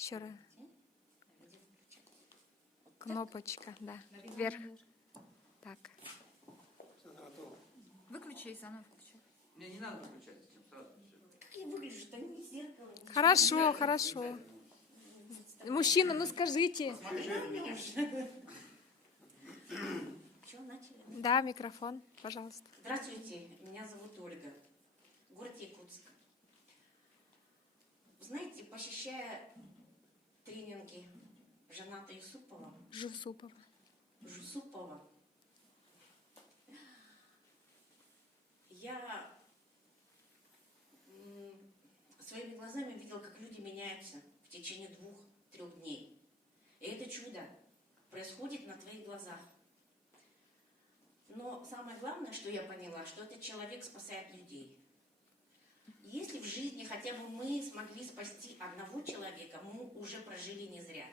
Еще раз. Кнопочка, да. Вверх. Так. Выключи, и сама включи. Мне не надо выключать, зачем сразу все. Как я выгляжу, что не зеркало. Хорошо, хорошо. Мужчина, ну скажите. Что, начали? Да, микрофон, пожалуйста. Здравствуйте, меня зовут Ольга. Город Якутск. Знаете, посещая тренинги Жаната Юсупова, Жусупова, я своими глазами видела, как люди меняются в течение 2-3 дней. И это чудо происходит на твоих глазах. Но самое главное, что я поняла, что этот человек спасает людей. Если в жизни хотя бы мы смогли спасти одного человека, мы уже прожили не зря.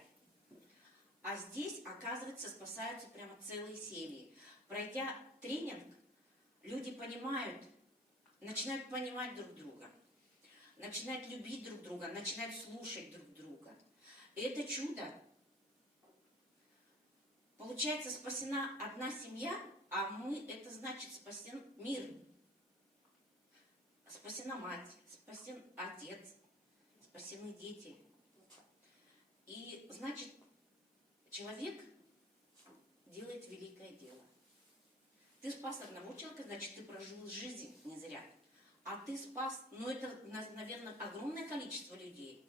А здесь, оказывается, спасаются прямо целые семьи. Пройдя тренинг, люди понимают, начинают понимать друг друга, начинают любить друг друга, начинают слушать друг друга. И это чудо. Получается, спасена одна семья, а мы, это значит, спасен мир. Спасена мать, спасен отец, спасены дети. И значит, человек делает великое дело. Ты спас одного человека, значит, ты прожил жизнь не зря. А ты спас, ну это, наверное, огромное количество людей.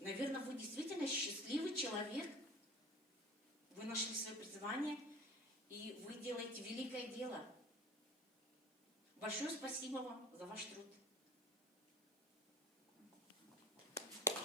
Наверное, вы действительно счастливый человек. Вы нашли свое призвание, и вы делаете великое дело. Большое спасибо вам за ваш труд.